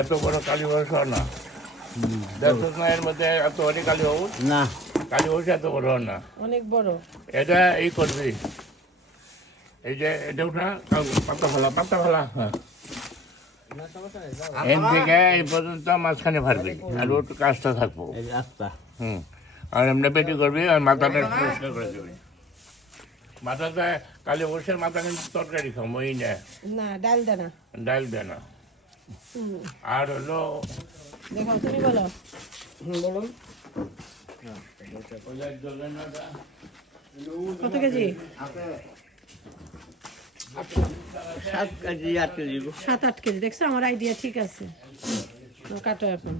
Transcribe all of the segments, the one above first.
এত বড় কালী বড় না দেখছ না, এর মধ্যে এত বড় কালী বাবু না, কালী বাবু এত বড় না, অনেক বড়। এটা এই করবি, এই যে এটা উঠা পাতা ফেলা হ্যাঁ, এর থেকে এই পর্যন্ত মাঝখানে ফারবি আর ওর কাজটা থাকবো। এই রাস্তা আর এমনি পেটি করবি আর মাথাটা পরিষ্কার করে দিবি। মাথাটা কালী বসের মাথা কিন্তু তরকারি খাবো ওই না, না ডাল দানা। ডাল দেয় না। আর হলো দেখো তুমি বলো। বলুন কত কেজি? 7 KG 8 KG 7-8 KG. দেখছো আমার আইডিয়া ঠিক আছে। তো কাটো এখন।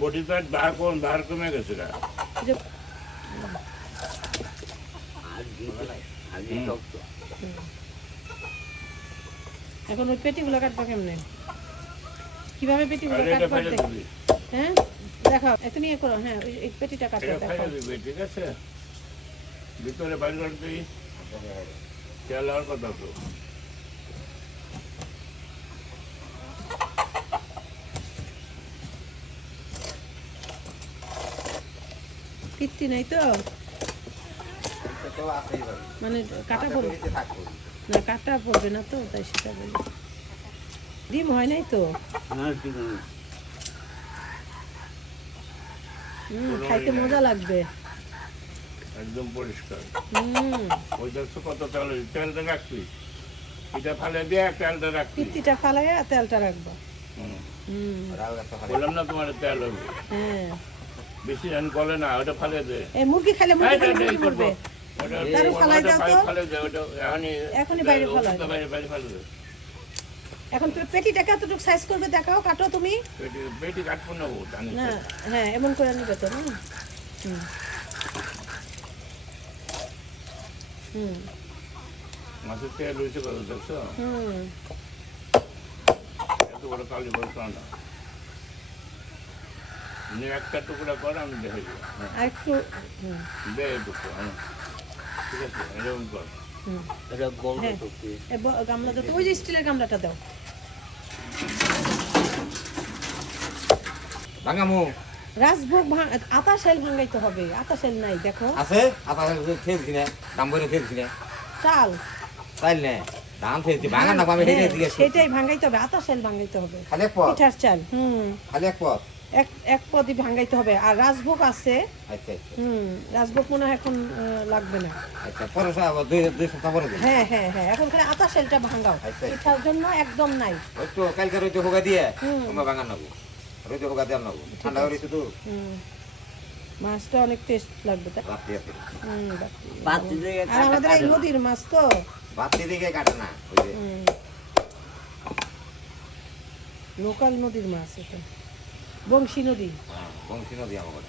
বডিটা ধার কমে গেছে না, এখন ওই পেটিগুলো কাটবো কেমনে? কিভাবে পেটিগুলো কাটবো? হ্যাঁ দেখাও, তুমি ইয়ে করো। হ্যাঁ এই পেটিটা কাটতে দেখাও। ঠিক আছে, ভিতরে বাইর করে দিই, তেল আর কথা তো পিত্তি নাই তো, মানে কাটা পড়বে না, কাটা পড়বে না তো, তাই সেটা বলি। ডিম হয় নাই তো? খাইতে মজা লাগবে একদম পরিষ্কার। ওই দেখছো কত তেলটা রাখবি, এটা ফালে দিয়ে তেলটা রাখবি, পিত্তিটা ফালাইয়া তেলটা রাখবো। বললাম না তোমার তেল হবে। হ্যাঁ বেশি রান করে না, ওটা ফালে দে। এই মুরগি খাইলে মুরগি মরবে। তারও ফালাই দাও তো। ফালে দে ওটা, এখনই বাইরে ফালাই দাও। বাইরে ফালে দে। এখন পেটিটাকে কতটুকু সাইজ করবে দেখাও, কাটো তুমি। পেটি কাটবো না ও জানি না হ্যাঁ এমন করে নিবে তো। মাছের তেল হয়েছে কত দেখছো, এত বড় কালি বড় না। একটা টুকরা কর, আমি দেখে দেবো। একটু দে টুকরো, ঠিক আছে এরকম কর। গামলাটা তো ওই যে স্টিলের গামলাটা দাও। ভাঙামু রাজভোগ আতা শেল ভাঙাইতে হবে। আতা শেল নাই দেখো। আছে আতা খেয়েছি না, দাম বইরে খেয়েছি না, চাল তাই না ধান খেয়েছি, ভাঙা না আমি হেঁটে দিয়ে সেটাই ভাঙাইতে হবে, আতা শেল ভাঙাইতে হবে। খালি এক পথ, পিঠার চাল খালি এক পথ, এক পদই ভাঙাইতে হবে। আর রাজভোগ আছে। আচ্ছা রাজভোগ মনে হয় এখন লাগবে না। আচ্ছা পরে দুই সপ্তাহ পরে দিন। হ্যাঁ হ্যাঁ হ্যাঁ এখন খালি আতা শেলটা ভাঙাও। পিঠার জন্য একদম নাই। ওই তো কালকে রইতে হোগা দিয়ে তোমরা ভাঙা নেবো, রইতে হোগা দিয়ে নেবো, ঠান্ডা হয়ে রয়েছে তো। মাছটা অনেক টেস্ট লাগবে। রাত্রি আর আমাদের এই নদীর মাছ তো রাত্রি দিকে কাটে না, ওই যে লোকাল নদীর মাছ। এটা বংশী নদী। বংশী নদী আমার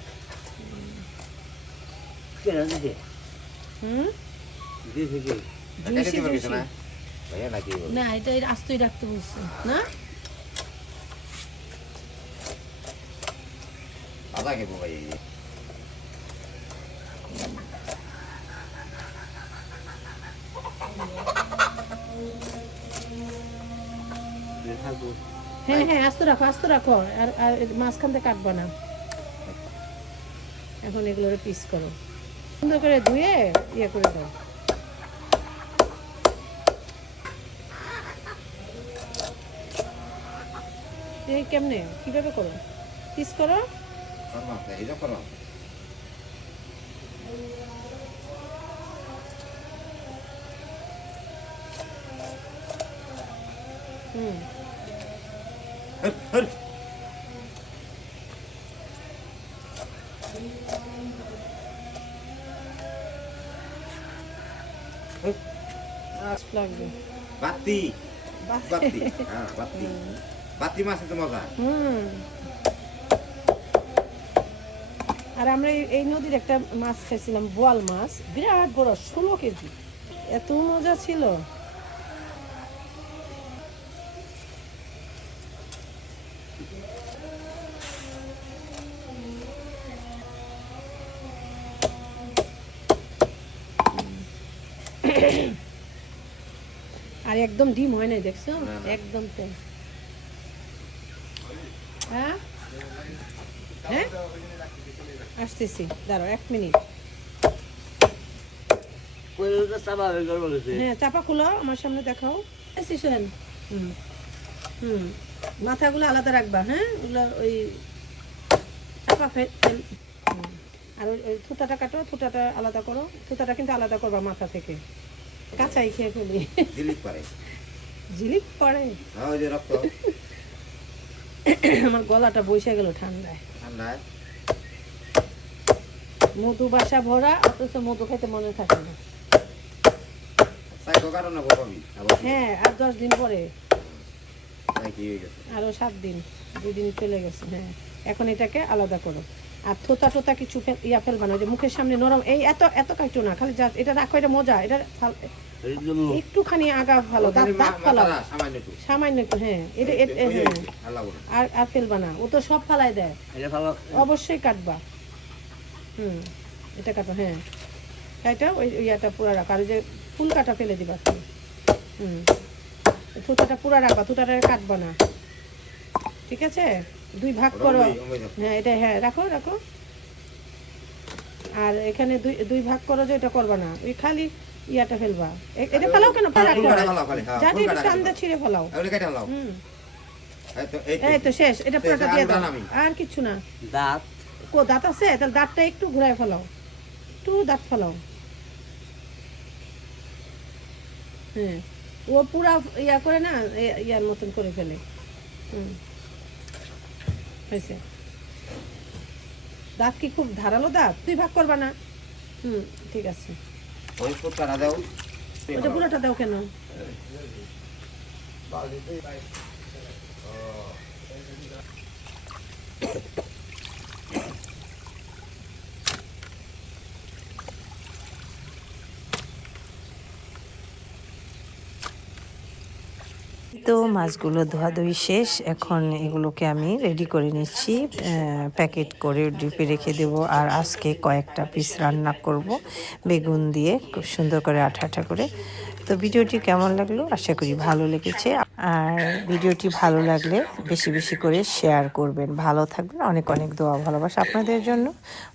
না, এটা আস্তই রাখতে বলছে না। দাদা খেবো ভাই, হ্যাঁ হ্যাঁ আস্ত রাখো, আস্ত রাখো। আর মাঝখান থেকে কাটবো না। এখন এগুলোর পিস করো, সুন্দর করে ধুয়ে ইয়ে করে দাও। এই কেমনে কিভাবে করো? পিস করো। আজ লাগবে বাতি বাহ। বাতি হ্যাঁ বাতি বাতি মাছে তো মজা হুম। আর আমরা এই নদীর একটা মাছ খাইছিলাম, বোয়াল মাছ, বিরাট বড়, 16 কেজি, এত মজা ছিল। আর একদম ডিম হয় নাই, দেখছো? না, না। একদম তাই। হ্যাঁ হ্যাঁ, আসতেছি, দাঁড়াও 1 মিনিট। হ্যাঁ, চাপা খুলো, আমার সামনে দেখাও। শোন, হুম হুম, মাথাগুলো আলাদা রাখবা, হ্যাঁ, ওগুলো ওই চাপা হুম। আর ওই থুতাটা কাটো, থুতাটা আলাদা করো, থুতাটা কিন্তু আলাদা করবা মাথা থেকে, কাঁচাই খেয়ে ফেলি। জিলিক পারে জিলিপ পড়ে। হ্যাঁ ওই যে রক্ত আমার গলাটা বসে গেল ঠান্ডায়। ঠান্ডায় মধু বাসা ভরা, অথচ মধু খেতে মনে থাকে না। তাই তো কারণ না পাবি আবার হ্যাঁ, আর 10 দিন পরে, তাই কি হয়ে গেছে আরো 7 দিন, 2 দিন চলে গেছে। হ্যাঁ, এখন এটাকে আলাদা করো। আর থোতা টোতা কিছু ফেলবা না, ওই যে মুখের সামনে নরম, এই এত এত কাটো না, খালি যা এটা রাখো, এটা মজা, এটা একটুখানি আগা ভালো, দাঁত দাঁত ফালাও সামান্য একটু সামান্য একটু। হ্যাঁ, এটা হ্যাঁ, আল্লাহ বলে আর আর ফেলবা না, ও তো সব ফালাই দেয়, অবশ্যই কাটবা। হুম, এটা কাটো, হ্যাঁ কাটা, ওই ইয়াটা পুরা রাখো, আর ওই যে ফুল কাটা ফেলে দিবা তুমি। হুম, থুতাটা পুরা রাখবা, থুতাটা কাটবা না, ঠিক আছে? 2 ভাগ করো। হ্যাঁ, এটা হ্যাঁ রাখো রাখো। আর এখানে দুই ভাগ করো, যে এটা করবা না, ওই খালি ইয়াটা ফেলবা। এটা ফেলাও কেন? যাতে এটা টান্দা ছিঁড়ে ফেলাও। হুম, এই তো শেষ, এটা পুরোটা দিয়ে দাও, আর কিছু না। দাঁত দাঁত আছে, তাহলে দাঁতটা একটু ঘুরায় ফেলাও, একটু দাঁত ফেলাও। হ্যাঁ, ও পুরা ইয়া করে না, ইয়ার মতন করে ফেলে। হুম, হয়েছে। দাঁত কি খুব ধারালো দাঁত? 2 ভাগ করবা না? হুম, ঠিক আছে। ওই ফুটকাটা দাও ওটা পুরোটা দাও কেন? তো মাছগুলো ধোয়াধুয়ি শেষ, এখন এগুলোকে আমি রেডি করে নিচ্ছি, প্যাকেট করে ডিপে রেখে দেব। আর আজকে কয়েকটা পিস রান্না করব বেগুন দিয়ে, খুব সুন্দর করে আঠা আঠা করে। তো ভিডিওটি কেমন লাগলো? আশা করি ভালো লেগেছে। আর ভিডিওটি ভালো লাগলে বেশি বেশি করে শেয়ার করবেন। ভালো থাকবেন, অনেক অনেক দোয়া ভালোবাসা আপনাদের জন্য।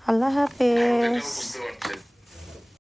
আল্লাহ হাফেজ।